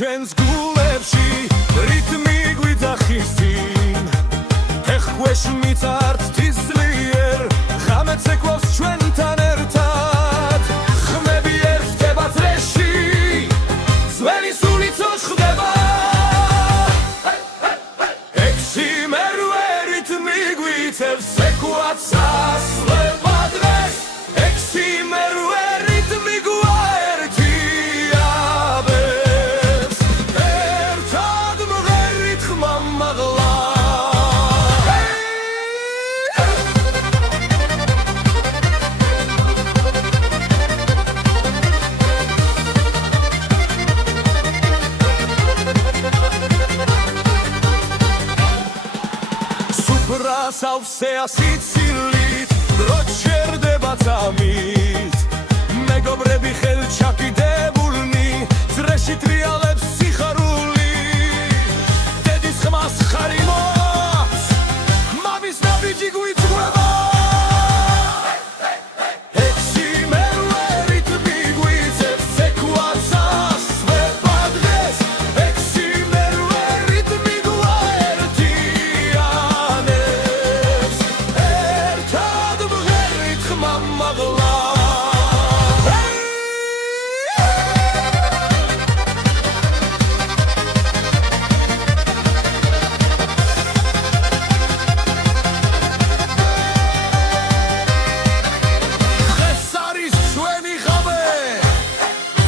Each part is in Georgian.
ჩვენს გულებში რიტმი გვიძახისინ ეხქვეშ მიწართ თისლიერ ღამეც ეკვავს ჩვენთან ერთად ხმები ერთდება წრეში ძველი სულიცო ხდება ექვსი მერვე რიტმი გვიწევს ეკვაც ასლება დღეს ექვსი მერვე რიტმი გვაერთიაბებს ერთად მღერით ხმა მაღლა სავსეა სიცილით დრო ჩერდება წამით მეგობრები ხელჩაკიდებულნი წრეში ტრიალებს სიხარული დედის ხმას ხარი მოაქვს მამის ნაბიჯი გვიწყვება ექვსი მერვე რიტმი გვიწევს ეკვაც ასვება დღეს ექვსი მერვე რიტმი გვაერთიანებს ერთად მღერით ხმა მაღლა დღეს არის ჩვენი ღამე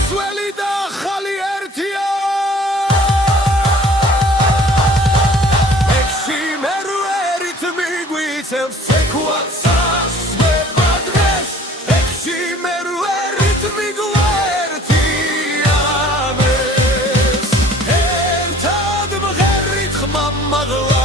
ძველი და ახალი ერთია ექვსი მერვე რიტმი გვიწევს ეკვაც ასვება დღეს ექვსი მერვე რიტმი გვაერთიანებს ერთად მღერით ხმა მაღლა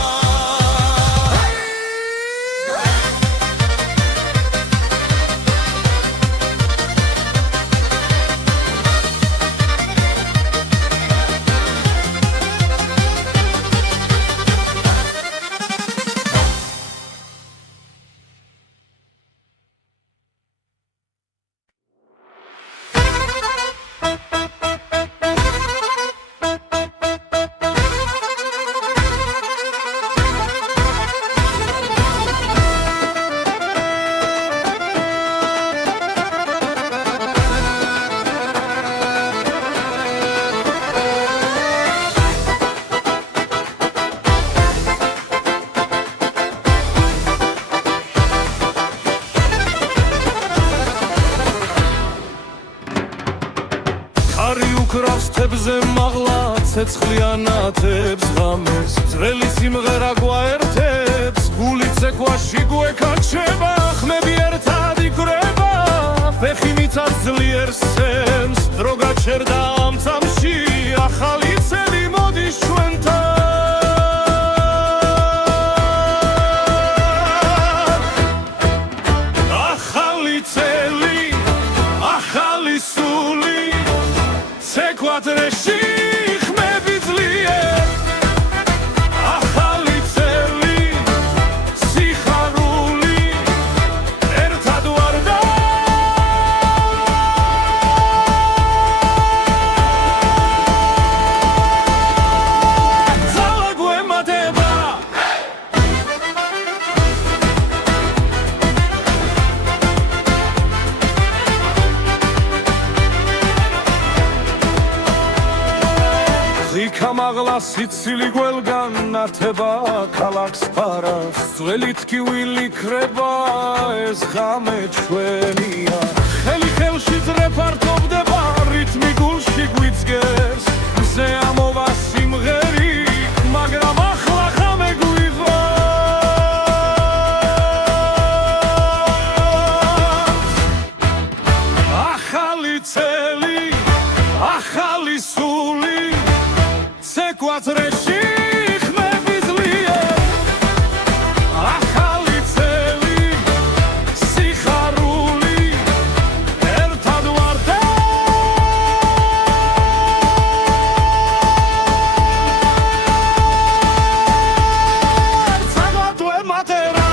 ხარი უკრავს თებზე მაღლა ცეცხლიანათებს ღამეს ძველი სიმღერა გვაერთებს გულიც ეკვაში გვეკაჩება ხმები ერთად იკვრება ფეხი მიწას ძლიერ სცემს დრო გაჩერდა ამ წამში ახალი წელი მოდის ჩვენთან ახალი წელი ახალი სული ცეკვადრეში ხმები ძლიერ ახალი წელი სიხარული ერთად ვარდა ძალა გვემატება იქა მაღლა სიცილი გველგან ნათება ქალაქს ფარავს ძველი თქივილი ქრება ეს ღამე ჩვენია ხელი ხელში ძრეფართოვდება რიტმი გულში გვიძგეს მზე ამოვა სიმღერი მაგრამ ახლა ღამე გვიღავს ახალი წელი ახალი სული ცეკვადრეში ხმები ძლიერ ახალი წელი სიხარული ერთად ვარდა ერთად ვემატერა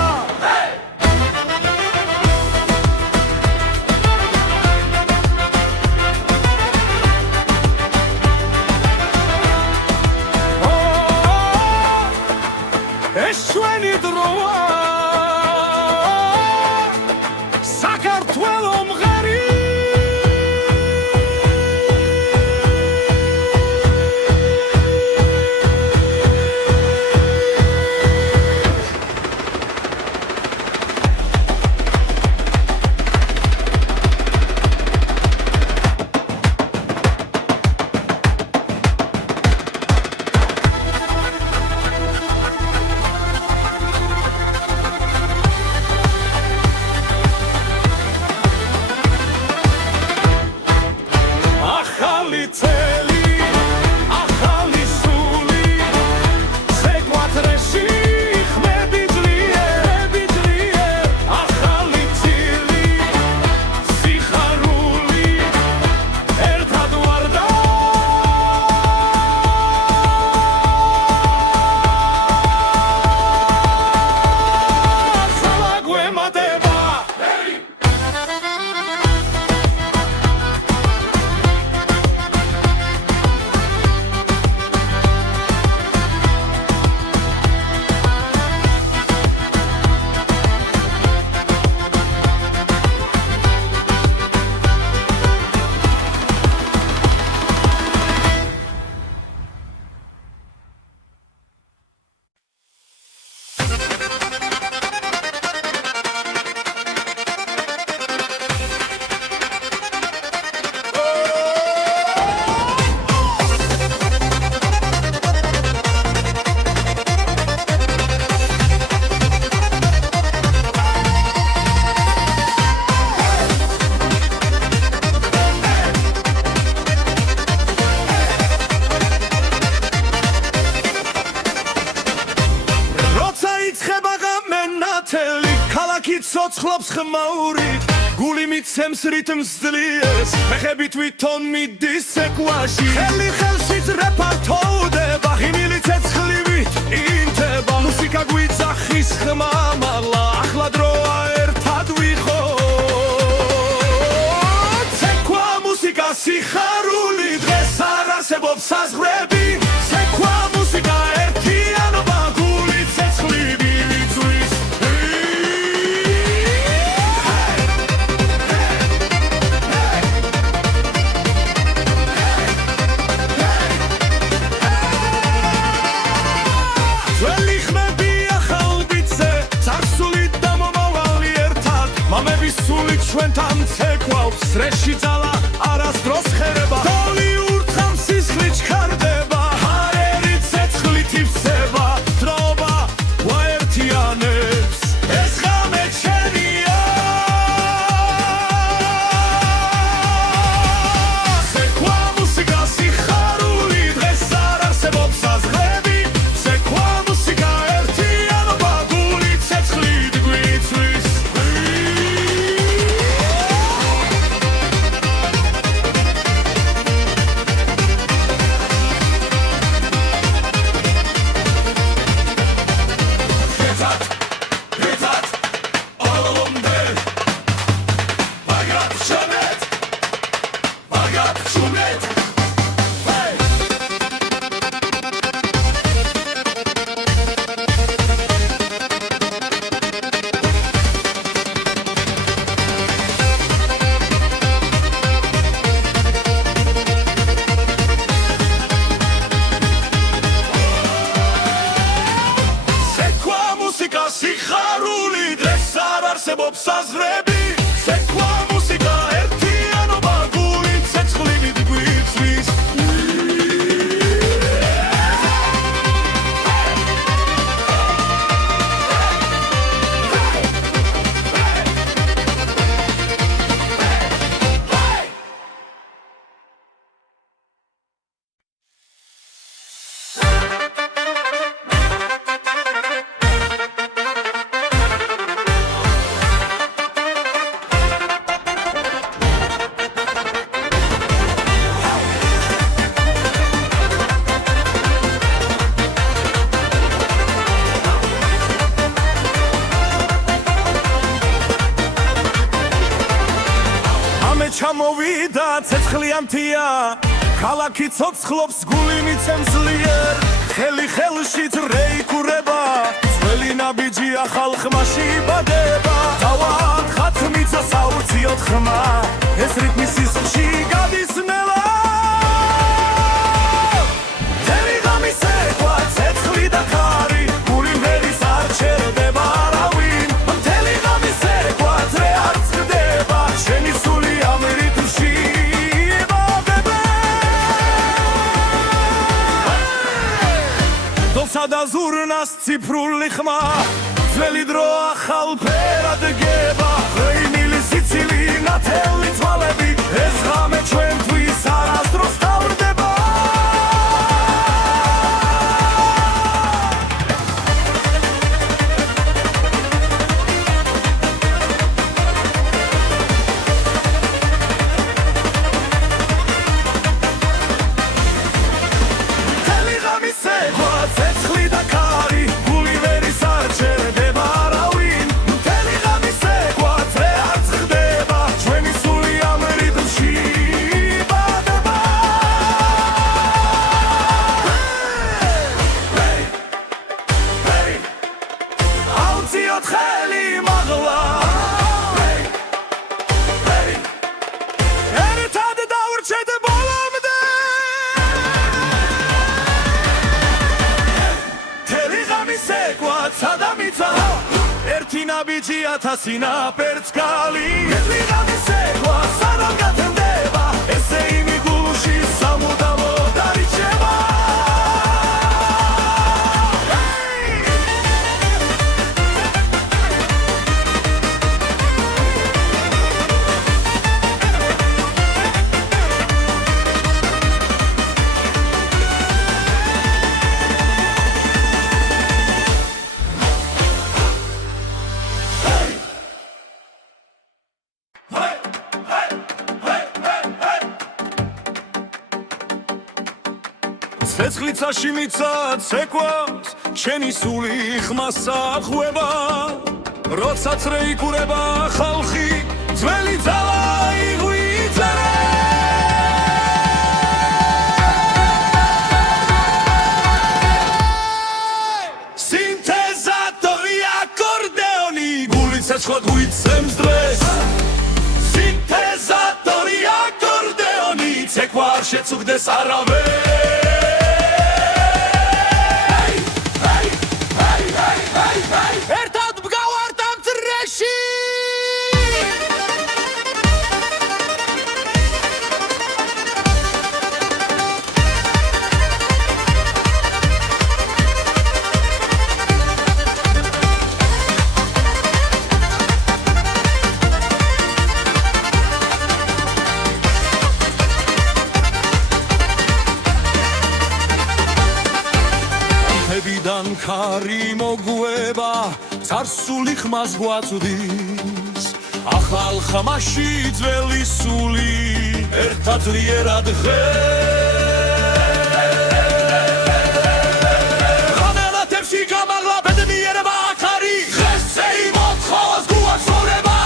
ცოცხლობს ხმაური გული მიცემს რითმს ძლიერს ფეხები თვითონ მიდის ცეკვაში ხელი ხელში ძრეფართოვდება ღიმილი ცეცხლივით ინთება მუსიკა გვიძახის ხმამაღლა ახლა დროა ერთად ვიყოთ ცეკვა მუსიკა სიხარული დღეს არ არსებობს საზღვრები ცეკვა მუსიკა ერთიანობა გული ცეცხლივით ჩვენთან ცეკვავს რეში ძალა არასდროს ხერება დოლი ურთხავს სისხლი ჩქარდება ჰარერი ცეცხლით ივსება დროობა ვაერთიანებს ეს ღამე ჩვენია ცეკვა მუსიკა სიხარული დღეს არ არსებობს საზღვრები ცეკვა მუსიკა ერთიანობა გული ცეცხლით გვიწვის სიხარული დღეს არ არსებობს საზღვრები ცეკვა მუსიკა ერთიანობა გული ცეცხლივით გვიწვის ჩამოვიდა ცეცხლიანთია ქალაქი ცოცხლობს გული მიცემს ძლიერ ხელი ხელში რეიკურება ძველი ნაბიჯია ხალხმაში იბადება თავად ხათმიცა საუციოდ ხმა ეს რიტმი სისხლში გადის ნელა მთელი ღამე ცეკვა ცეცხლი და ქარი გული ვერის არ ჩერდება არავინ მთელი ღამე ცეკვა ძრე არ წყდება შენი სული და ზურნას ციფრული ხმა ძველი დრო ახალ ფერად გება ღვინილი სიცილი ნათელი თვალები ეს ღამე ჩვენთვის არასდროს თავდება მთელი ღამე ცეკვა ცეცხლი და ქარი გული ვერის არ ჩერდება არავინ მთელი ღამე ცეკვა ძრე არ წყდება ჩვენი სული ამ რიტმში იბადება აუციოთ ხელი მაღლა ერთად დავრჩეთ ბოლომდე ცეკვა ცადამიცა ერთი ნაბიჯი ათასი ნაპერწ კალი ერთი ღამე ცეკვა სანამ გათენდება ესე იმი გულში სამუდამო დარიჩება ცეცხლიცაში მიცად ცეკვავს ჩემი სული ხმასა ხვება როცა წრე იკურება ხალხი ძველი ძალა იღვიძერე სინთეზატორი აკორდეონი გული ცეცხლად გვიცემს დღეს სინთეზატორი აკორდეონი ცეკვა არ შეწუხდეს არავეს ერთად მგავართ ამ წრეში ებიდან ქარი მოგვება царსული ხმას გვაწვდის ახალ ხმაში ძველი სული ერთად ძლიერად ღამელათებში გამაღლა ბედნიერება აქარი ღესე იმოთხოს გვაცხოვრება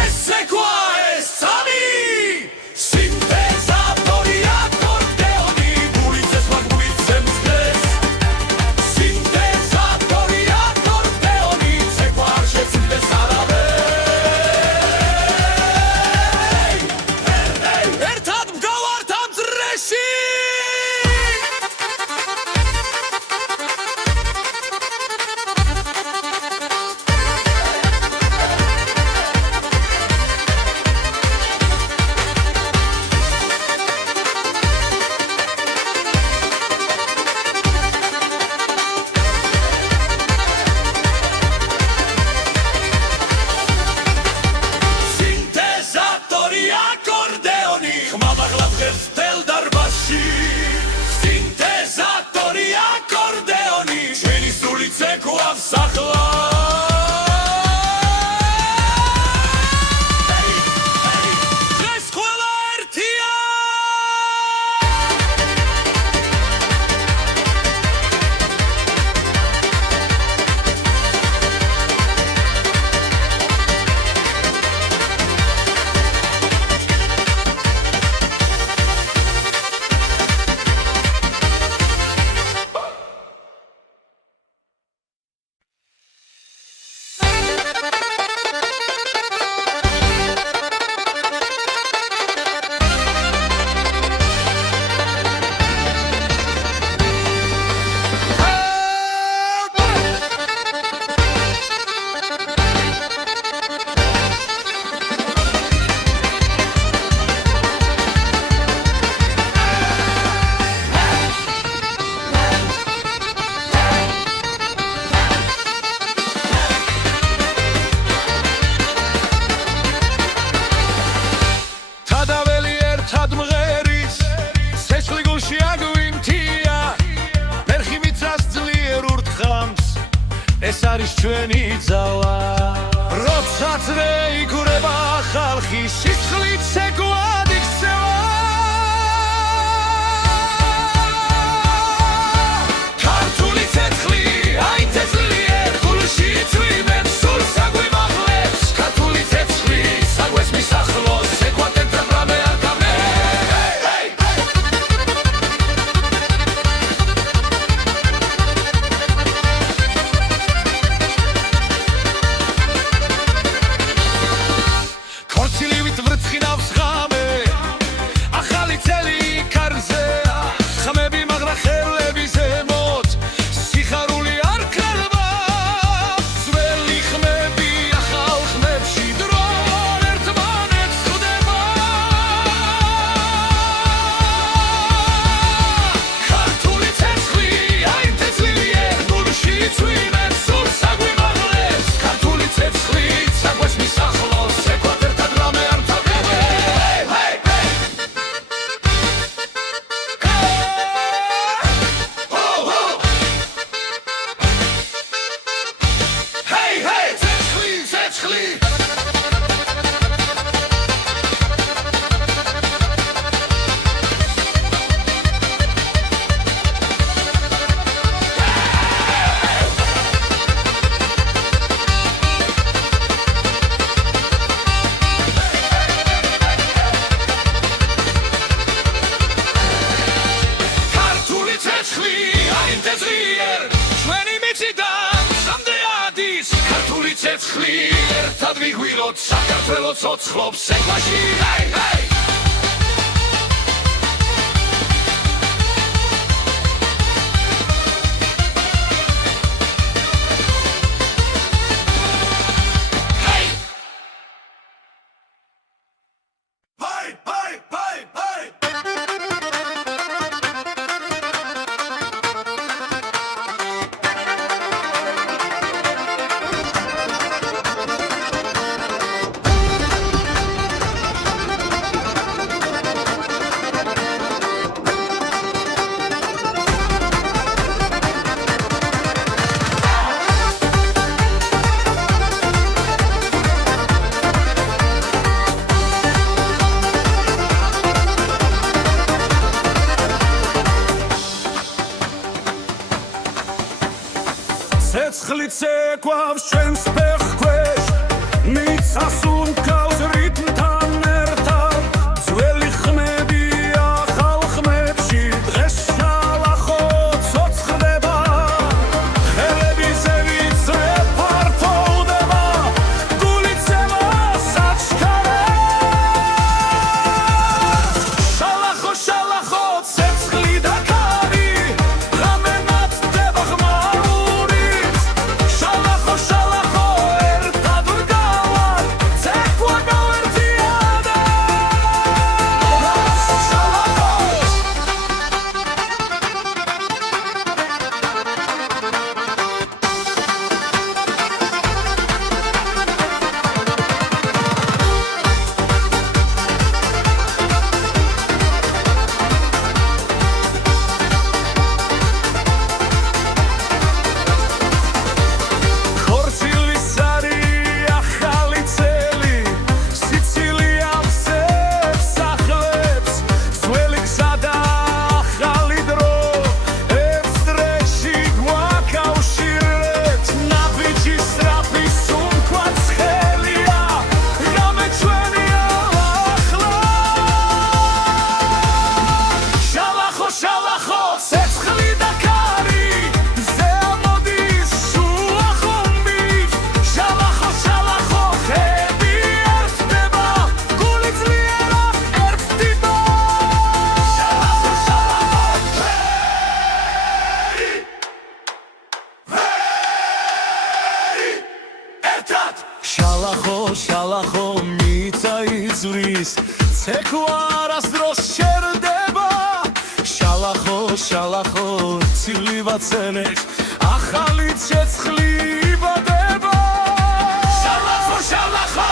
ესე ქვა ეს სამი სინთეზატორი აკორდეონი გული ცეცხლა გვიცემს დღეს სინთეზატორი აკორდეონი ჩვენი სული ცეკვავს ახლა დღეს ყველა ერთია ეს არის ჩვენი ძალა როცა წრე იკურება ხალხი სისხლით ცეკვად იქცევა ქართული ცეცხლი აიტე ძლიერ გულში წვიმენ სულს აგვიმაღლებს ქართული ცეცხლი საგვეს მისახლოს ცეკვა ტემპრამ რამე არ გამნე გაინტეზღიერ ჩვენი მიწიდან სამდე ადის ქართული ცეცხლი ერთად ვიგვიროთ საქართველოს ოცხრობს ექვაში ჰეი ჰეი ცეცხლიც ეკვავს ჩვენს ფეხქვეშ მიწას უმკავს რიტმთან ერთად ძველი ხმებია ახალ ხმებში დღეს შალახო ცოცხლდება ხელები ზევიცრე ფართოვდება გულიცემა საჩქარებს შალახო შალახო ცეცხლი და ქარი ღამე მათდება ღმაური შალახო მიწა იზვრის ცეკვა არასდროს შერდება შალახო შალახო ცივი ვაცელებს ახალი ცეცხლი იბადება შალახო შალახო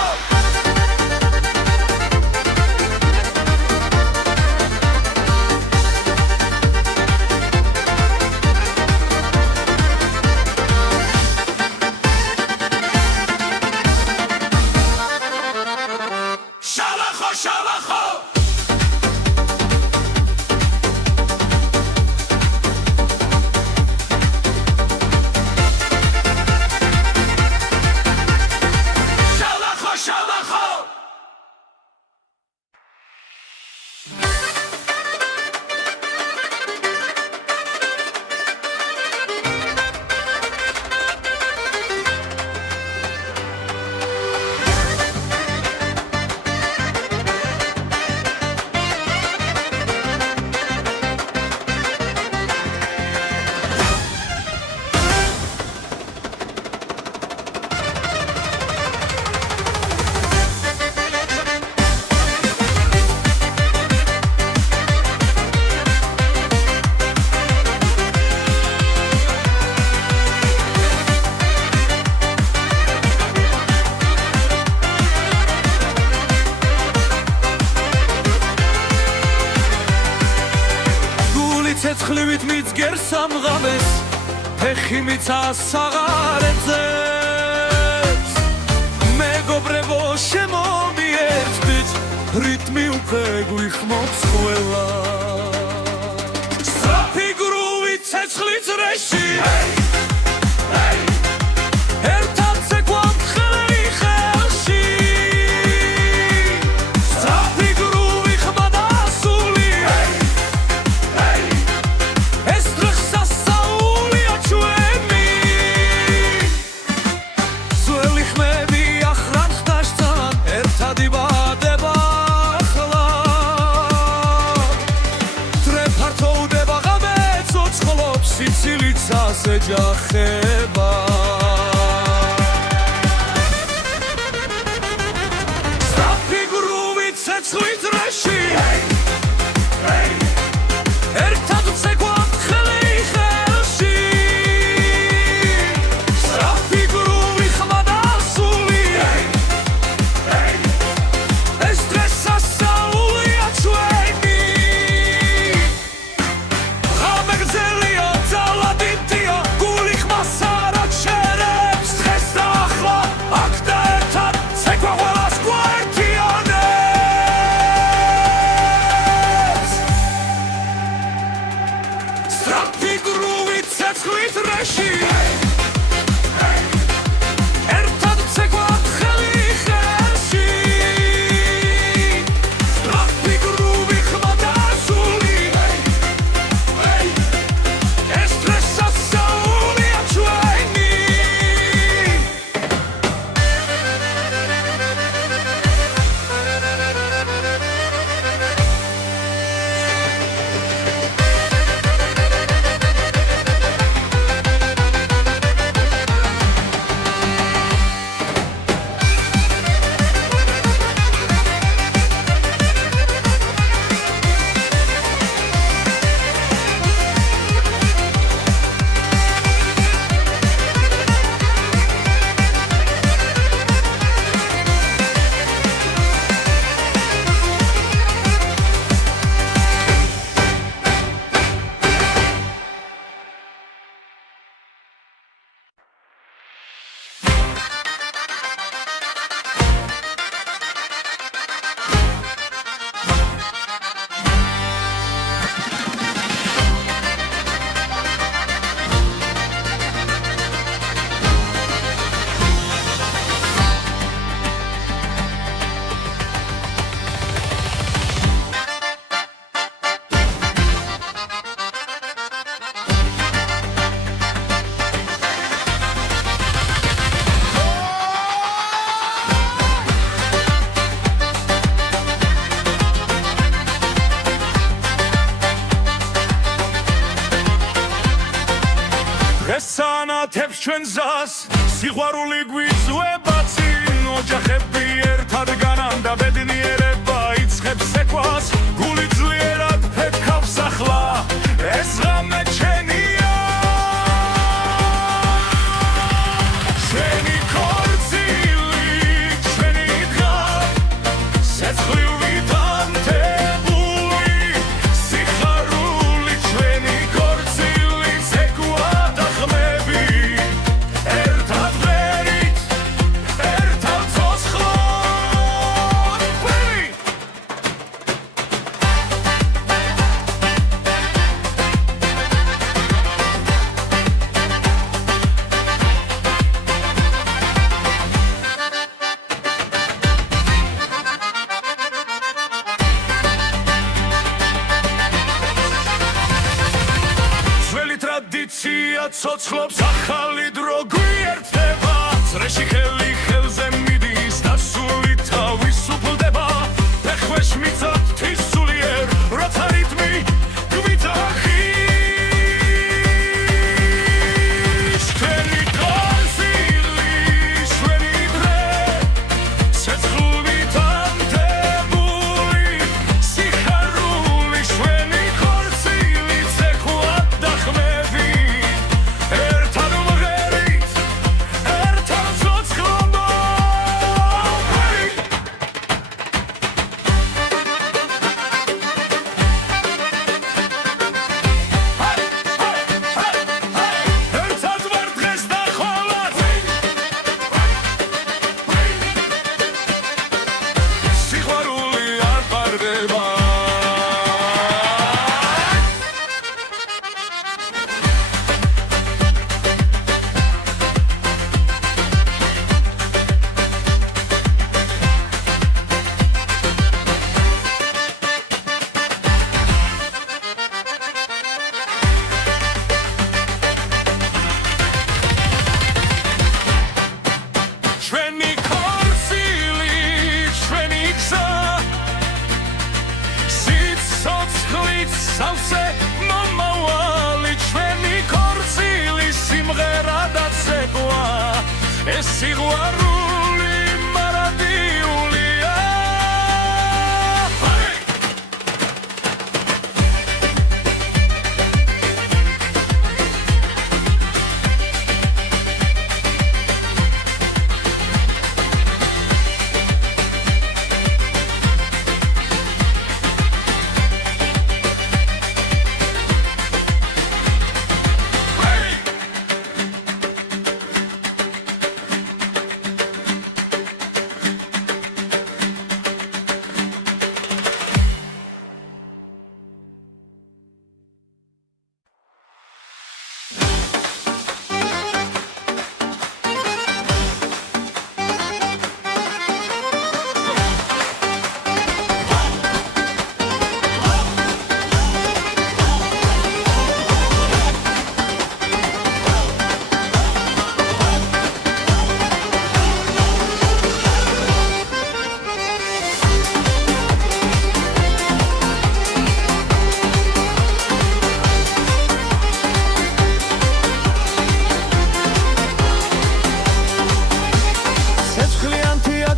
ცეცხლივით მიძგერ სამღამეს ფეხი მიცას აღარ ეძებს მეგობრებო შემომიერთდით რიტმი უკვე გვიხმობს ყველა სწრაფი გრუვი ცეცხლის რეში ერთად ცეკვავთ ხელი ხელში სწრაფი გრუვი ხმა და სული ეს დღესასა მამისას ეჯახება სწრაფი გრუვით ცეცხლით რეში ერთად ვცეკვავთ ხელი ხელში სწრაფი გრუვი ხმა და სული ეს დღეს სასწაულია ჩვენი ღამე გრძელია ძალადიტია გული ხმას არ აჩერებს დღეს და ახლა აქ და ერთად ცეკვა ყველას გვაერთიანებს სწრაფი გრუვით ცეცხლით რეში ერთად ვცეკვავთ ხელი ხელში სწრაფი გრუვი ხმა და სული ეს დღეს სასწაულია ჩვენი დღეს ანათებს ჩვენ ზას სიყვარული გვიწვება წინ ოჯახები ერთად განან და ბედნიერება იწყებს ცეკვას გული ძლიერად ფეთქავს ახლა ეს ღამე ჩვენია ჩვენი ქორწილი ჩვენი დღა სეცხლივით ანთებული სიხარული ჩვენი ქორწილი ცეკვა და ხმები ერთად ვერით ერთად ცოცხლად ბები ძველი ტრადიცია ცოცხლობს ახალი დრო გვიერთდება წრეში ხელი ხელზე მიდის და სული თავისუფლდება ფეხქვეშ მიწად თვისულიერ როცა რიტმი გვიძახის ჩვენი ქორწილი ჩვენი დღე ცეცხლით ანთებული სიხარული ჩვენი ქორწილი ცეკვა და ხმები ერთად ვღერით ერთად ცოცხლად სიყვარული მარადიულია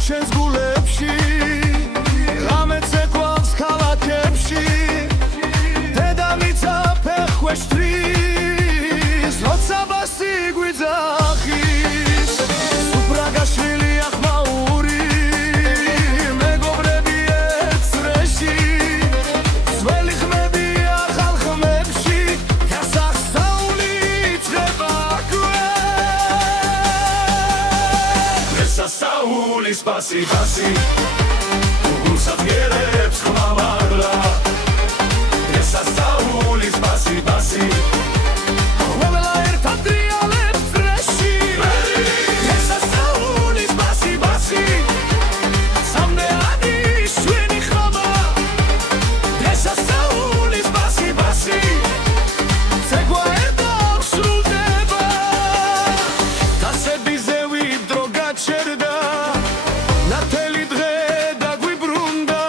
ჩვენს გულებში რამეც ეკვავს ქალაქებში დედამიწა ფეხქვეშ თვის როცა ბასი გვიძახის სუფრაგაშვილი ახმაური მეგობრები ეცრეში ძველი ხმებია ახალ ხმებში გასახსნაული იწყება სასაულის ბასი ბასი გულსაძგერებს ხმამაღლა სასაულის ბასი ბასი ყველა ერთად ტრიალებს წრეში სასაულის ბასი ბასი სამდეადი შვენი ხმა სასაულის ბასი ბასი ცეკვა ერთად სრულდება დასებიზე ვიდრო გაჩერდა ნათელი დღე დაგვიბრუნდა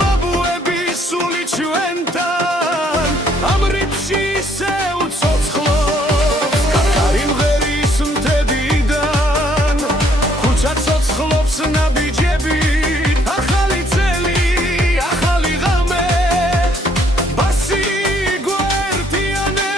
ბაბუები სული ჩვენთან ამ რიფში ისევ ცოცხლობს კაკარი მღერის მთებიდან ქუჩა ცოცხლობს ნაბიჯები ახალი წელი ახალი ღამე ბასი გვერდიანებს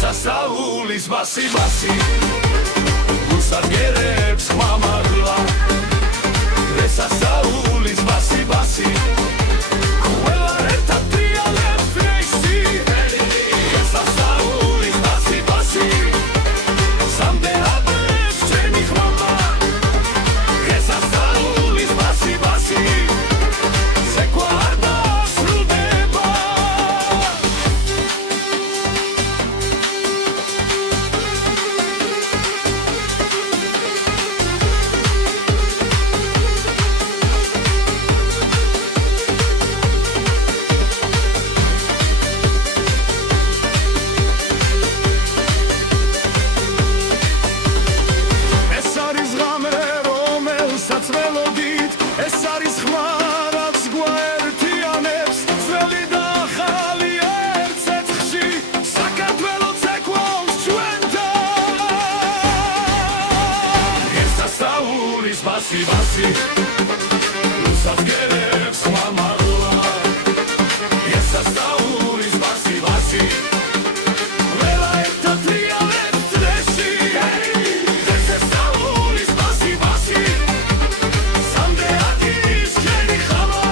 სასაულის ბასი ბასი გულსაძგერებს ხმამაღლა სასაულის ბასი ბასი ყველა ერთად ტრიალებს წრეში სასაულის ბასი ბასი სამდეადი შვენი ხმა სასაულის ბასი ბასი ცეკვა არ სრულდება ეს არის ღამე რომელსაც ველოდით ეს არის ხმა რაც გვაერთიანებს ძველი და ახალი ერთ ცეცხლში საქართველო ცეკვავს ჩვენთან სასაულის ბასი ბასი გულსაძგერებს ხმამაღლა სასაულის ბასი ბასი ყველა ერთად ტრიალებს წრეში სასაულის ბასი ბასი სამდეადი შვენი ხმა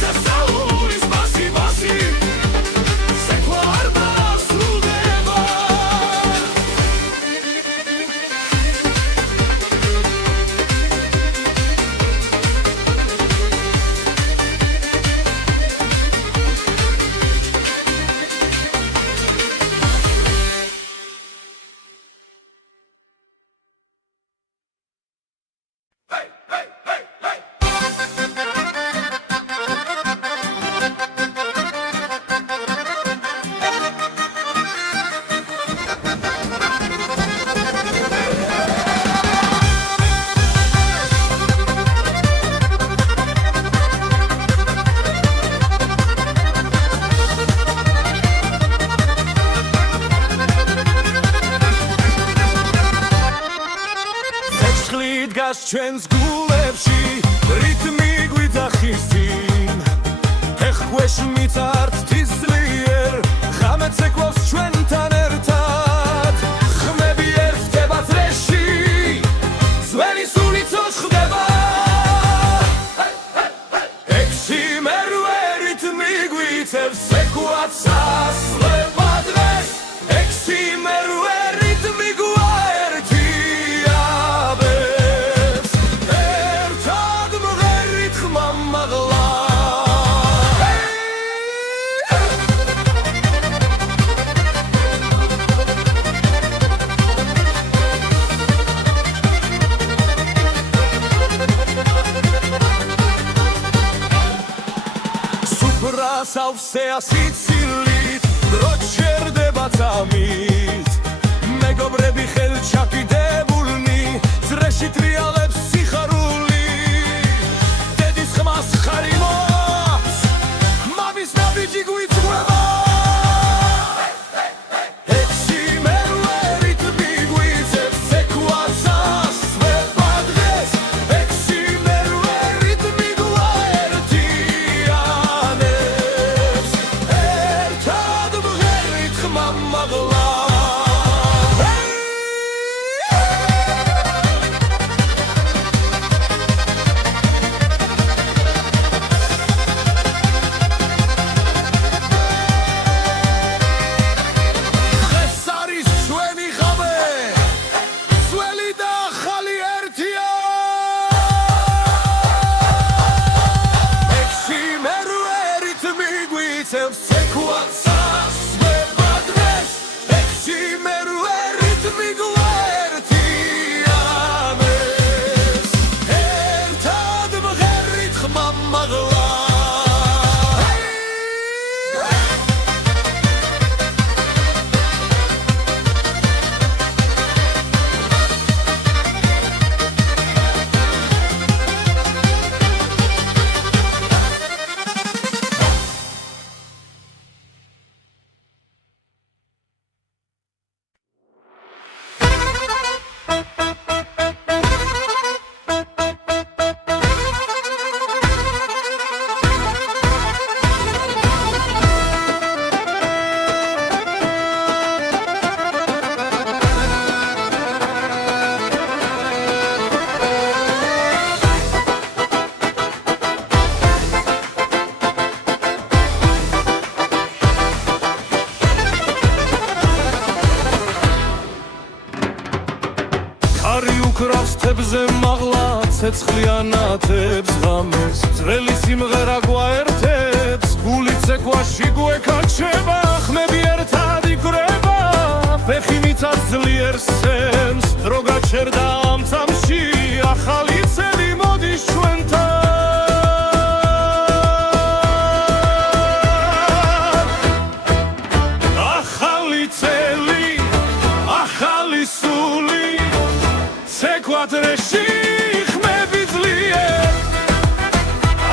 სასაულის ბასი ბასი ცეკვა არ სრულდება ჩვენს გულებში რითმი გვიძახის წინ ეხქვეშ მიწართ თისლიერ ღამეც ეკვავს ჩვენთან ერთად ხმები ერთდება წრეში ძველი სულიც ხდება ექვსი მერვე რითმი გვიწევს ეკვაც ასლება დღეს ექვსი მერვე რითმი გვაერთიაბებს ერთად მღერით ხმა მაღლა სავსე ასიცილით დრო ჩერდება წამით მეგობრები ხელჩაკიდებულნი წრეში ტრიალებს სიხარული დედის ხმას ხარი მოაქვს მამის ნაბიჯი გვიწყვება ექვსი მერვე რითმი გვიწევს ეკვაც ასვება დღეს ექვსი მერვე რითმი გვაერთიანებს ერთად მღერით ხმა მაღლა თებზე მაღლა ცეცხლიანათებს ღამეს ძველი სიმღერა გვაერთებს გულიც ეკვაში გვეკაჩება ხმები ერთად იკვრება ფეხი მიწას ძლიერ სცემს დრო გაჩერდა ამ წამში ახალი წელი მოდის ჩვენთან ახალი წელი ახალი სული ეკვატრეში ხმები ძლიერ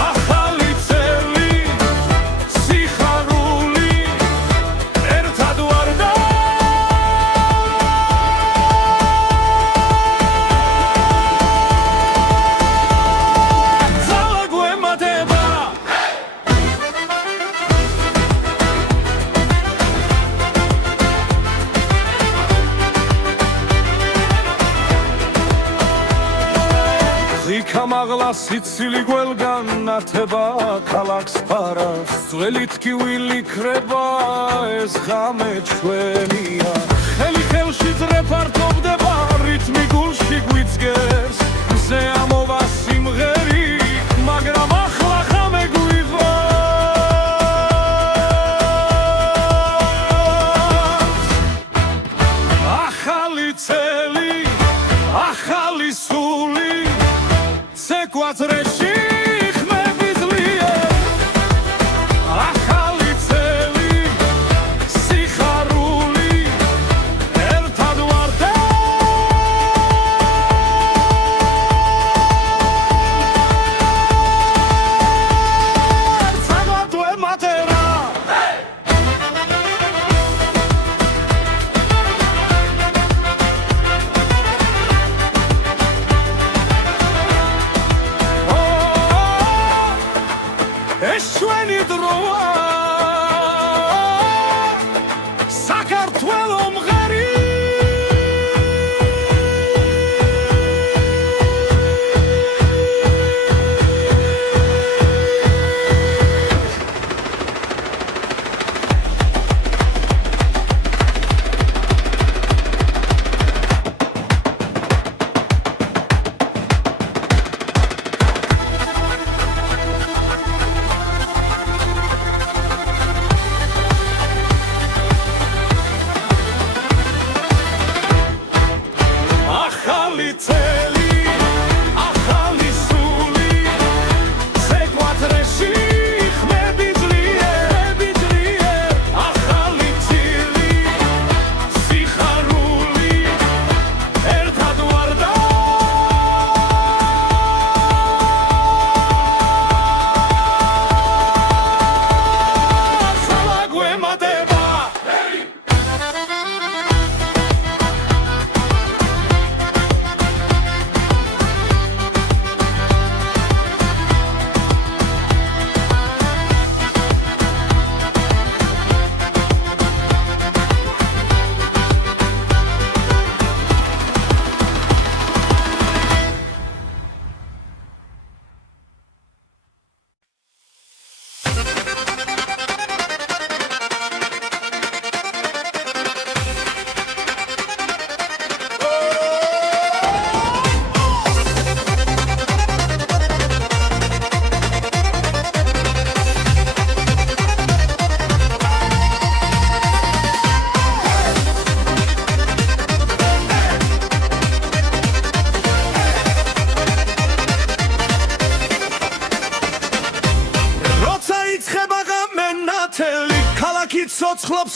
ახალი წელი სიხარული ერთად ვარდა ძალა გვემატება მაღლა სიცილი გველგან ნათება ქალაქს ფარავს ძველი ტკივილი ქრება ეს ღამე ჩვენია ხელი ხელში ძრეფართოვდება რითმი გულში გვიძგებს მზე ამოვა სიმღერი მაგრამ ახლა ღამე გვიყვანს ახალი წელი ახალი სული ეკვატრეში ხმები ძლიერ ახალი წელი სიხარული ერთად ვარდა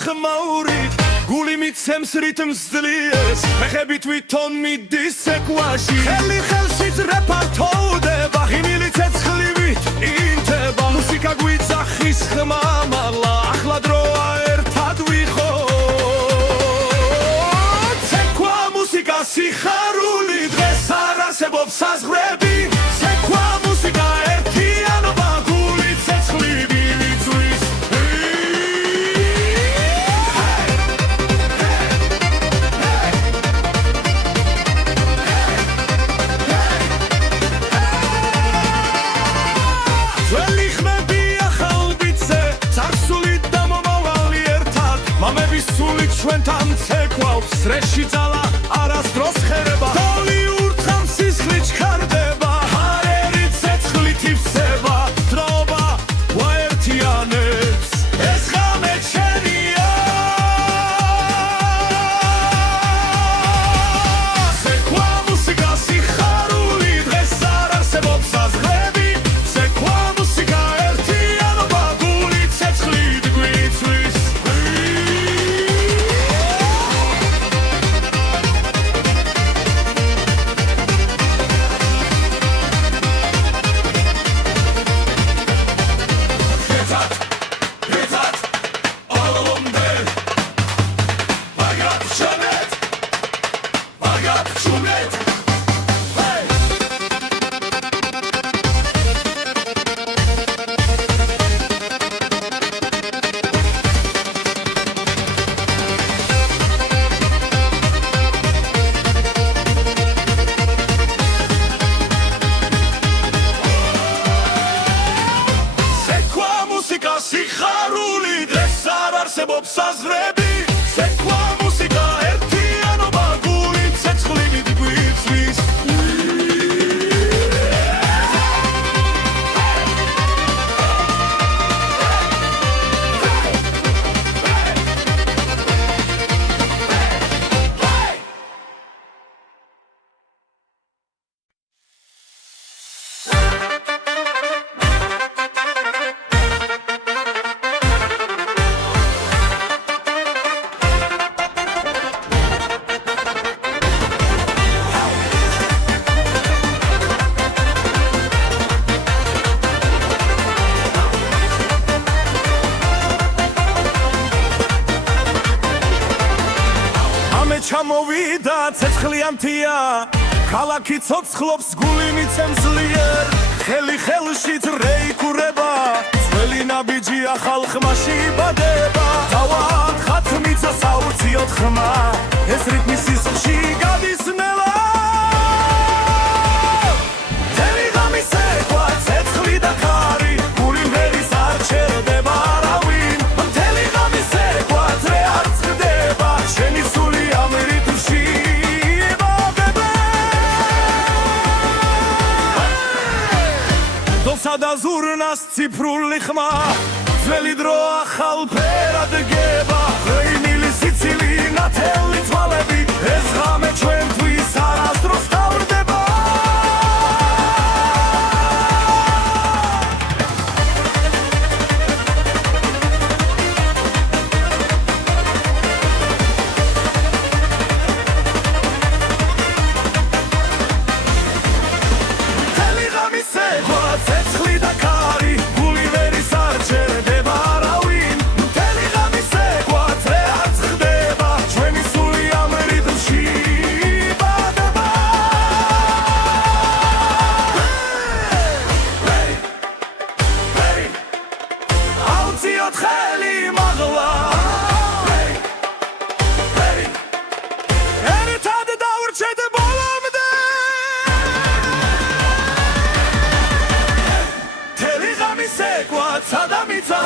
ხმაურით გული მიცემს რიტმს ძლიერს მეხები თვითონ მიდის ცეკვაში ხელი ხელშიც რეპარტოვდება ღიმილი ცეცხლივით ინთება მუსიკა გვიძახის ხმა მაღლა ახლა დროა ერთად ვიხოთ ცეკვა მუსიკა სიხარული დღეს არ არსებობს საზღვრები ცეკვა მუსიკა ერთიანობა გული ცეცხლივი ვიწვის ძველი ხმები ახალ ბიძზე წარსული და მომავალი ერთად მამების სულით ჩვენთან ცეკვავს სრეში ძალა არასდროს ხერება დოლი ურთხავს სისხლით ჩქარდება ჰაერი ცეცხლით ივსება დროობა გვაერთიანებს ეს ღამე ჩვენია ცეკვა მუსიკა სიხარული დღეს არ არსებობს საზღვრები ცეკვა მუსიკა ერთიანობა გული ცეცხლით გვიწვის ცეკვა მუსიკა სიხარული დღეს არ არსებობს საზღვრები ცეკვა მუსიკა ერთიანობა გული ცეცხლივით გვიწვის ჩამოვიდა ცეცხლიანთია ქალაქი ცოცხლობს გული მიცემს ძლიერ ხელი ხელშიც რეიქურება ძველი ნაბიჯი ახალ ხმაში იბადება თავად ხათმიცა საუციოდ ხმა ეს რიტმი სისხლში გადის ნელა მთელი ღამე ცეკვა ცეცხლი და ხარი გული მერის არ ჩერდება არავინ მთელი ღამე ცეკვა ძრე არ წყდება შენი სული ამ რიტმში იბადება დოსა და ზურნას ციფრული ხმა ძველი დრო ახალ ფერად გება ღიმილი სიცილი ნათელი თვალები ეს ღამე ჩვენთვის არასდროს დავრდება მთელი ღამე ცეკვა ცეცხლი და ხარი გული მერის არ ჩერდება არავინ მთელი ღამე ცეკვა ძრე არ წყდება ჩვენი სული ამ რიტმში იბადება აუციოთ ხელი მაღლა ერთად დავრჩეთ ბოლომდე მთელი ღამე ცეკვა ცადამიცა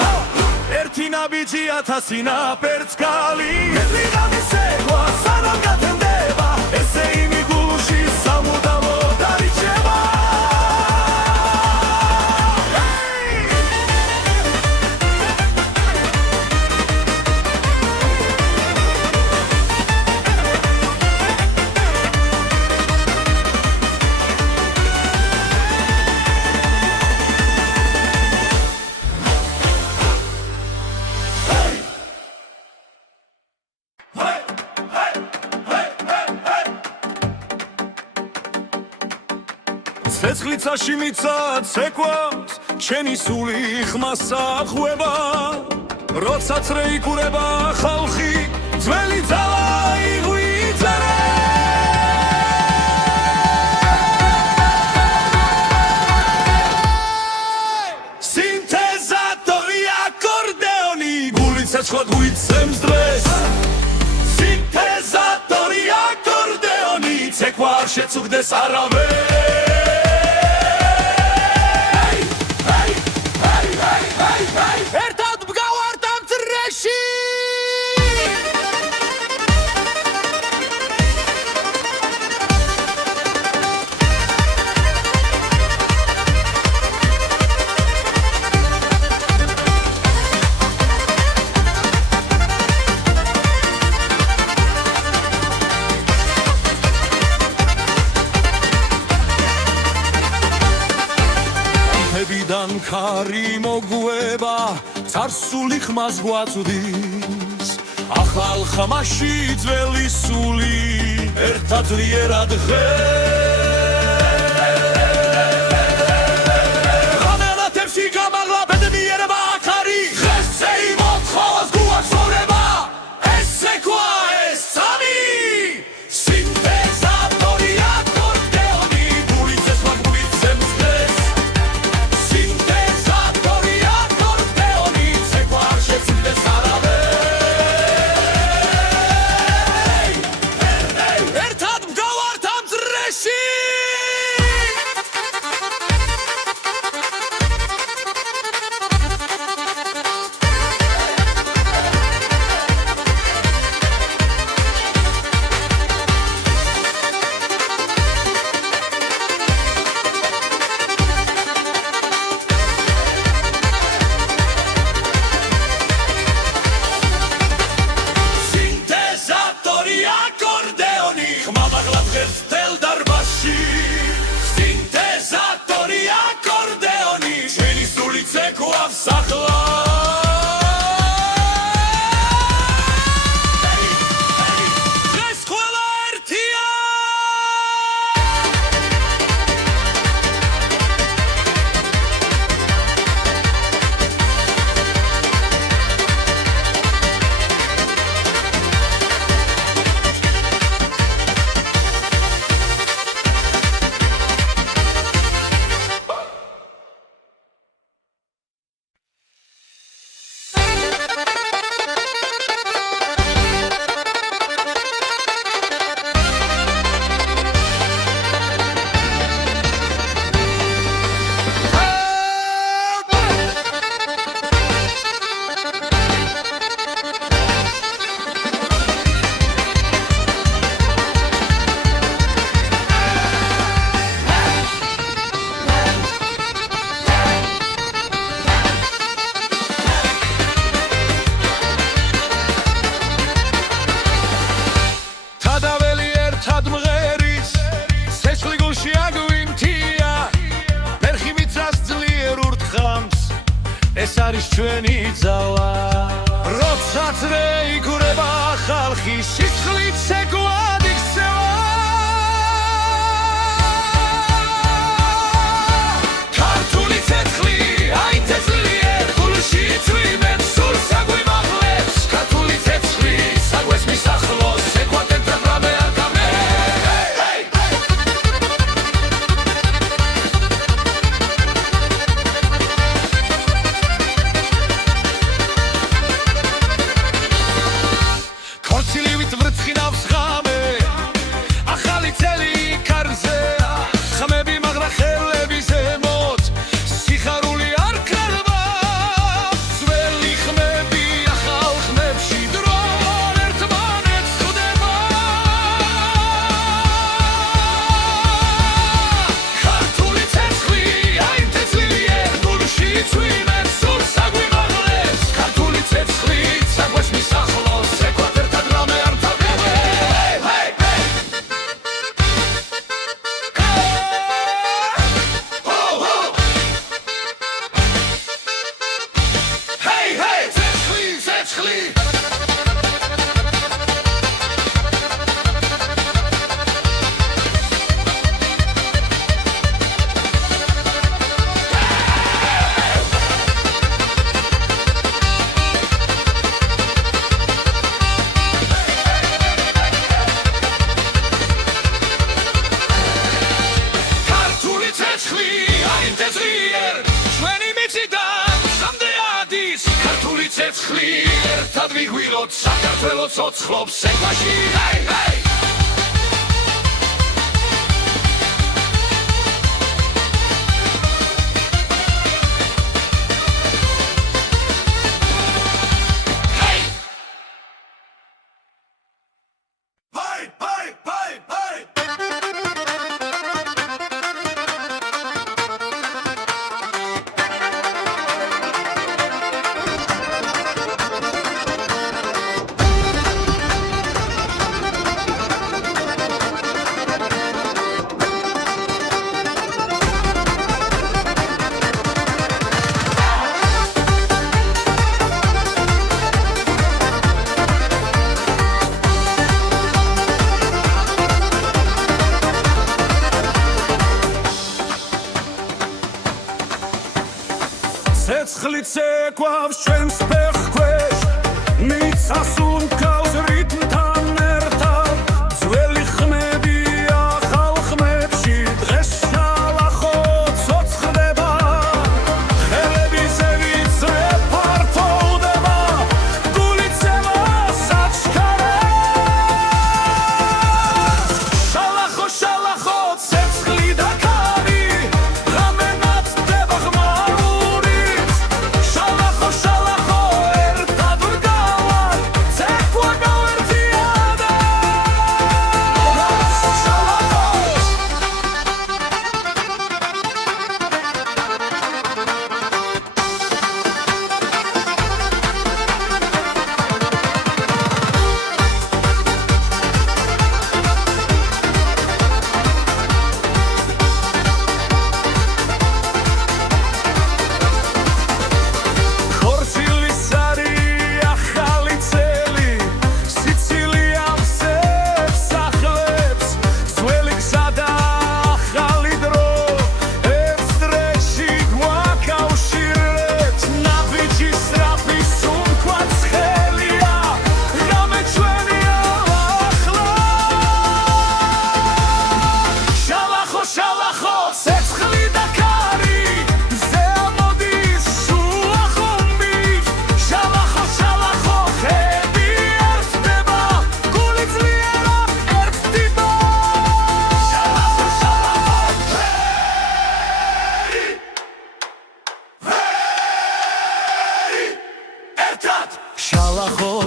ერთი ნაბიჯი ათასი ნაპერწ გალი მთელი ღამე ცეკვა სანამ გათენდება ესე იმი გულში სამუდამო დარიჩება ცეცხლიცაში მიცა ცეკვავს ჩემი სული ხმასა ხვება როცა წრე იკურება ხალხი ძველი ძალა იღვიძერე სინთეზატორი აკორდეონი გული ცეცხლად გვიცემს დღეს სინთეზატორი აკორდეონი ცეკვა არ შეწუხდეს არავეს ერთად მგავართ ამ წრეში ნებიდან ქარი მოგვება царსული ხმას გვაწვდის ახალ ხმაში ძველი სული ერთად ძლიერად ღამელათებში გამაღლა ბედნიერება აქარი ღესე იმოთხოვას გვაცხოვრება ესე ქვა ეს სამი სინთეზატორი აკორდეონი გული ცეცხლად გვიცემს დღეს სინთეზატორი აკორდეონი ცეკვა არ შეწუხდეს არავეს ერთად მგავართ ამ წრეში სინთეზატორი აკორდეონი ხმამაღლა დღეს თელ დარბაზში სინთეზატორი აკორდეონი ჩვენი სული ცეკვავს ახლა დღეს ყველა ერთია თადაველი ერთად მღერის ცეცხლი გულში აგვიმთია ბერხი მიწას ძლიერ ურთხამს ეს არის ჩვენი ძალა როცა წრე იკურება ხალხი სისხლით ცეკვად იქცევა ქართული ცეცხლი აით ეს ძლიერ გულში წვიმენ სულს აგვიმაღლებს ქართული ცეცხლი საგვეს მისახლოს ცეკვა ტემპრად რამე არ გამე ქორცილივით ვრცხინავს ღამე ერთად ვიგვიროთ საქართველოს ცოცხლობს ექვაში ჰეი ჰეი ცეცხლიც ეკვავს ჩვენს ფეხქვეშ მიწას უმკავს რიტმთან ერთად ძველი ხმებია ხალხმებში დღეს შალახო ცოცხლდება ხელები ზევიცრე ფართოვდება გულიცემა საჩქარებს შალახო შალახო ცეცხლი და ქარი ღამე ნათდება ღმაური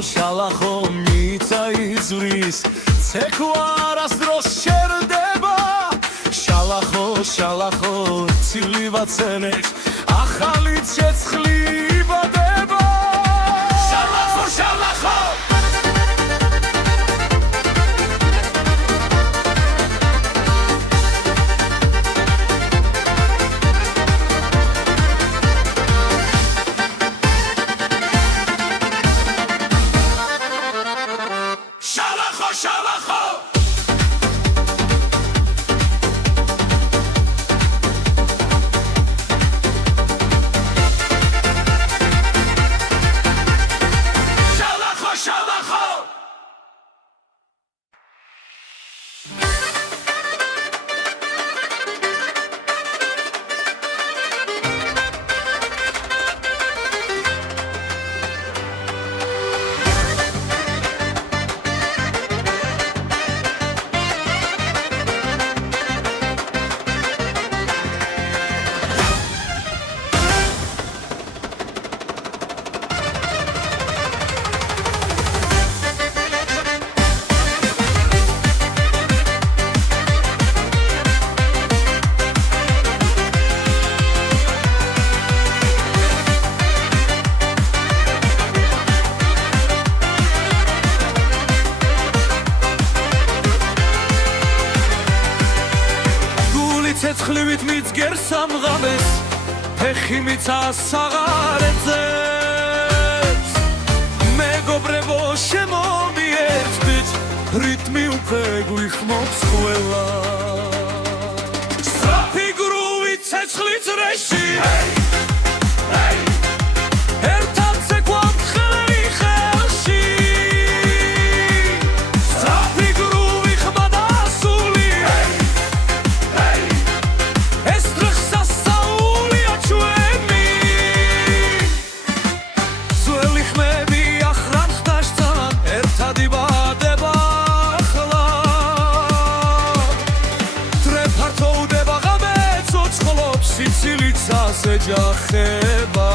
შალახო მიწა იზვრის ცეკვ არასდროს შერდება შალახო შალახო ცივი ვაცელებს ახალი ცეცხლი იბადება შალახო შალახო ცეცხლივით მიძგერ სამღამეს ფეხი მიწას აღარ ეძებს მეგობრებო შემომიერთდით რიტმი უკვე გვიხმობს ყველა სწრაფი გრუვით ცეცხლი წრეში ერთად ცეკვავთ ხელი ხელში სწრაფი გრუვი ხმა და სული ეს დღესა საულია ჩვენი ძველი ხმები ახრან ოჯახება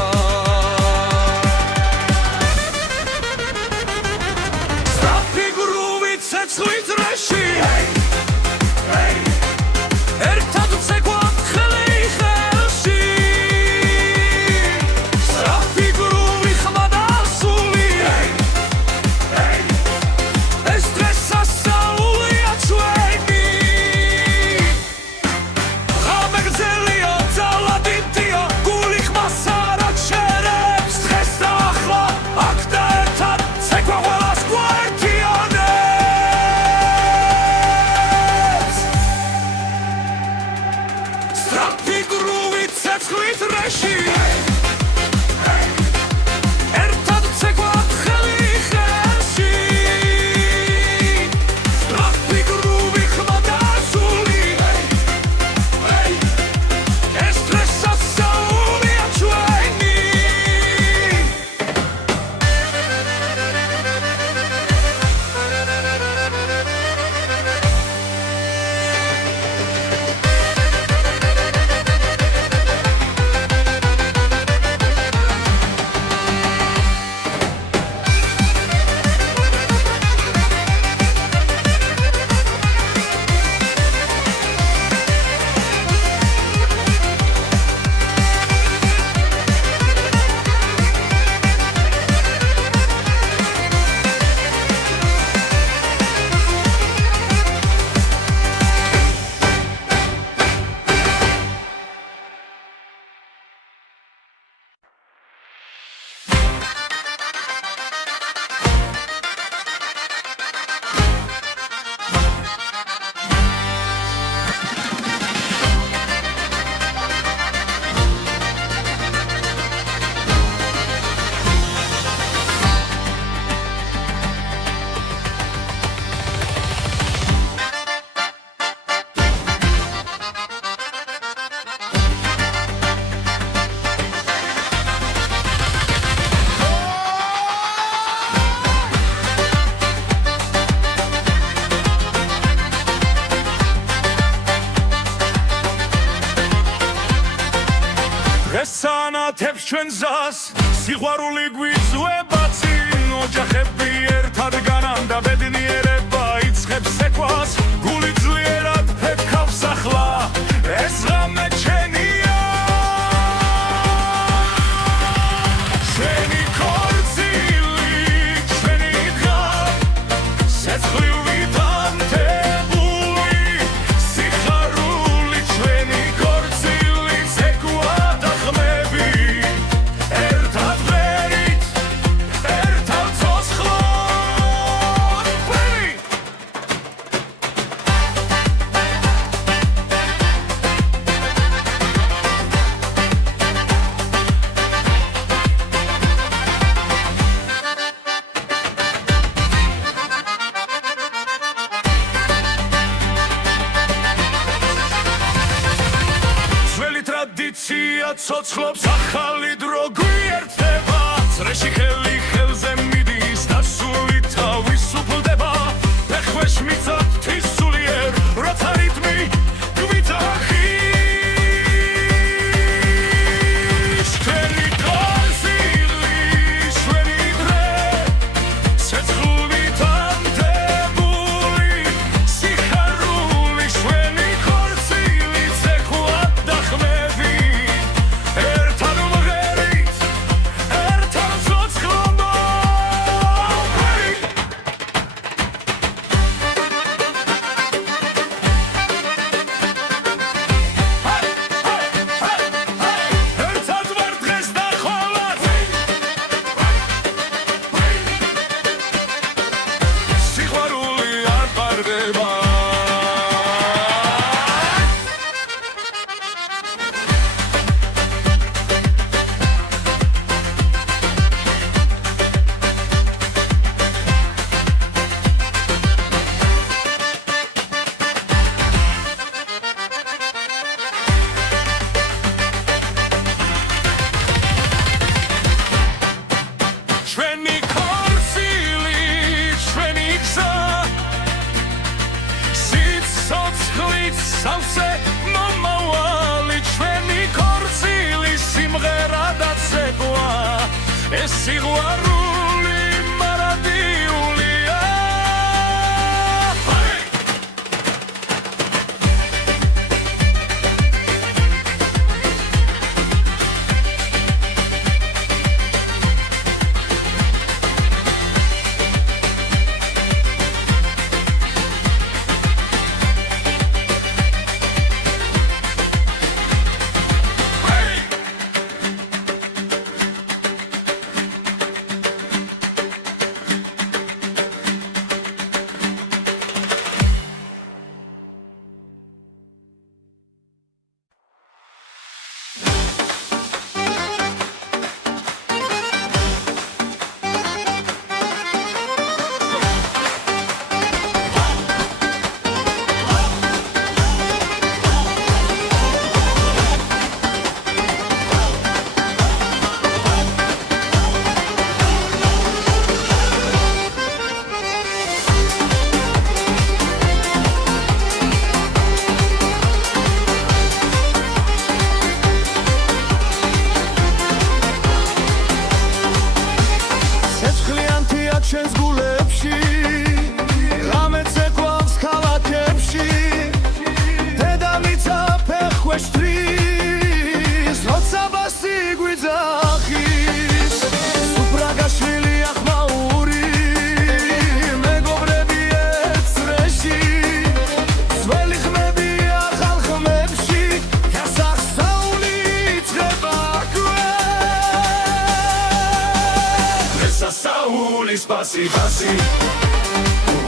სწრაფი გრუვით ცეცხლით რეში ერთად ვცეკვავთ ხელი ხელში სწრაფი გრუვი ხმა და სული ეს დღეს სასწაულია ჩვენი ღამე გრძელია ძალა დიდია გული ხმას არ აჩერებს დღეს და ახლა აქ და ერთად ცეკვა ყველას გვაერთიანებს სწრაფი გრუვით ცეცხლით რეში ერთად ვცეკვავთ ხელი ხელში სწრაფი გრუვი ხმა და სული ეს დღეს სასწაულია ჩვენი დღეს ანათებს ჩვენ გზას სიყვარული გვიწვება წინ ოჯახები ერთად განამ და ბედნიერება იწყებს ცეკვას გული ძლიერად ფეთქავს ახლა ეს ღამე ჩვენია ჩვენი ქორწილი ჩვენი დღა სეცხლივით ანთებული სიხარული ჩვენი ქორწილი ცეკვა და ხმები ერთად ვერით ერთად ცოცხლად ვერი ძველი ტრადიცია ცოცხლობს ახალი დრო გვიერთდება წრეში ხელი ხელზე მიდის და სული თავისუფლდება ფეხქვეშ მიწა ღვთის სულიერ როცა რიტმი გვიძახის ჩვენი ქორწილი ჩვენი დღე სეცხლით ანთებული სიხარული ჩვენი ქორწილი ცეკვა და ხმები ერთად ვღერი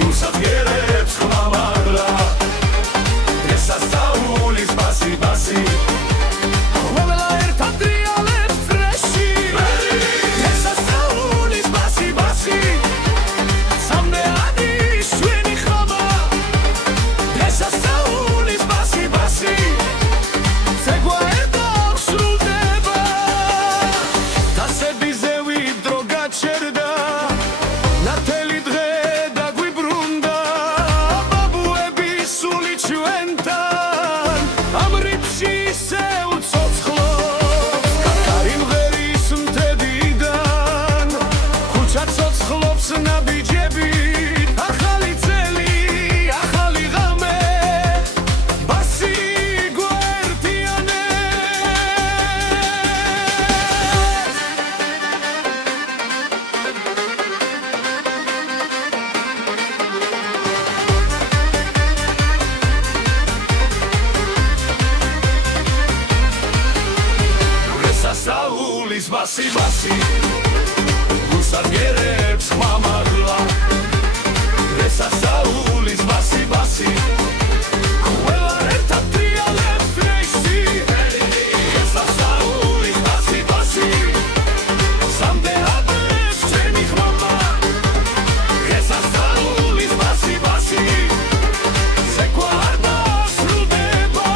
გულსაძგერებს ხმამაღლა ესასწაულის ბასი ყველა ერთად დრიალებს წრეში ესასწაულის ბასი სამდეადის ჩვენი ხმა ესასწაულის ბასი ცეკვა ერთად სრულდება დასებიზე ვიდრო გაჩერდა ნათელი დღე დაგვიბრუნდა ბაბუები სული ჩვენთან ამ რიფში ისე უცოცხლობს კარი მღერის მთებიდან ქუჩა ცოცხლობს ნაბიჯებით ახალი წელი ახალი ღამე ბასი ესასწაულის ბასი გულსაძგერებს ხმამაღლა ესასწაულის ბასი ყველა ერთად დრიალებს წრეში ესასწაულის ბასი სამდეადის ჩვენი ხმა ესასწაულის ბასი ცეკვა არ დასრულდება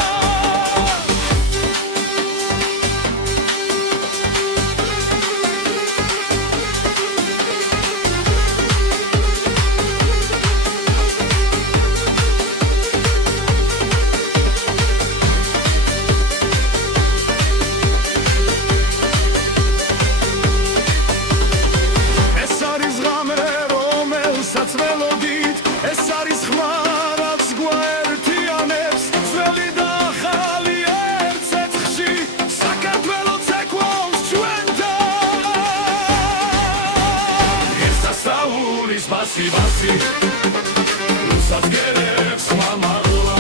ეს არის ღამე რომელსაც ველოდით ეს არის ხმა რაც გვაერთიანებს ძველი და ახალი ერთ ცეცხლში საქართველო ცეკვავს ჩვენთან ესასწაულის ბასი გულსაძგერებს ხმამაღლა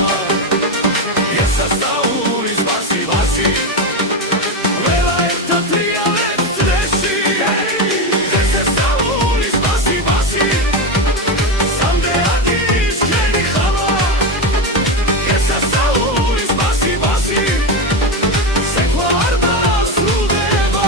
ესასწაულის ბასი ყველა ერთად დრიალებს წრეში ესასწაულის ბასი სამდეადის ჩვენი ხმა ესასწაულის ბასი ცეკვა არ დასრულდება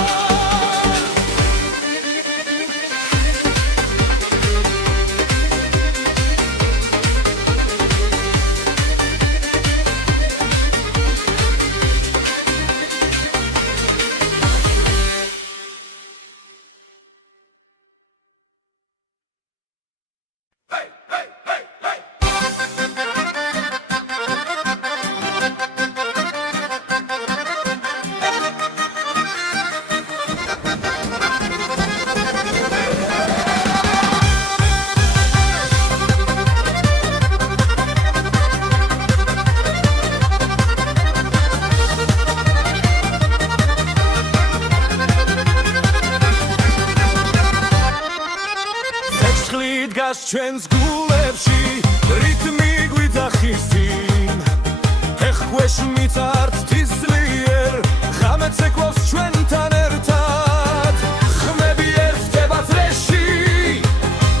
დგას ჩვენს გულებში რითმი გვიძახის წინ ეხქვეშ მიწართ თისლიერ ღამე ცეკვავს ჩვენთან ერთად ხმები ერთდება წრეში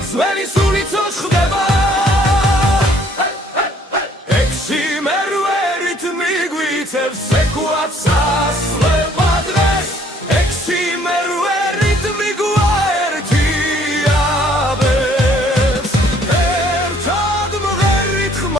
ძველი სულიც ხდება ექვსი მერვე რითმი გვიწევს ცეკვაც ასლება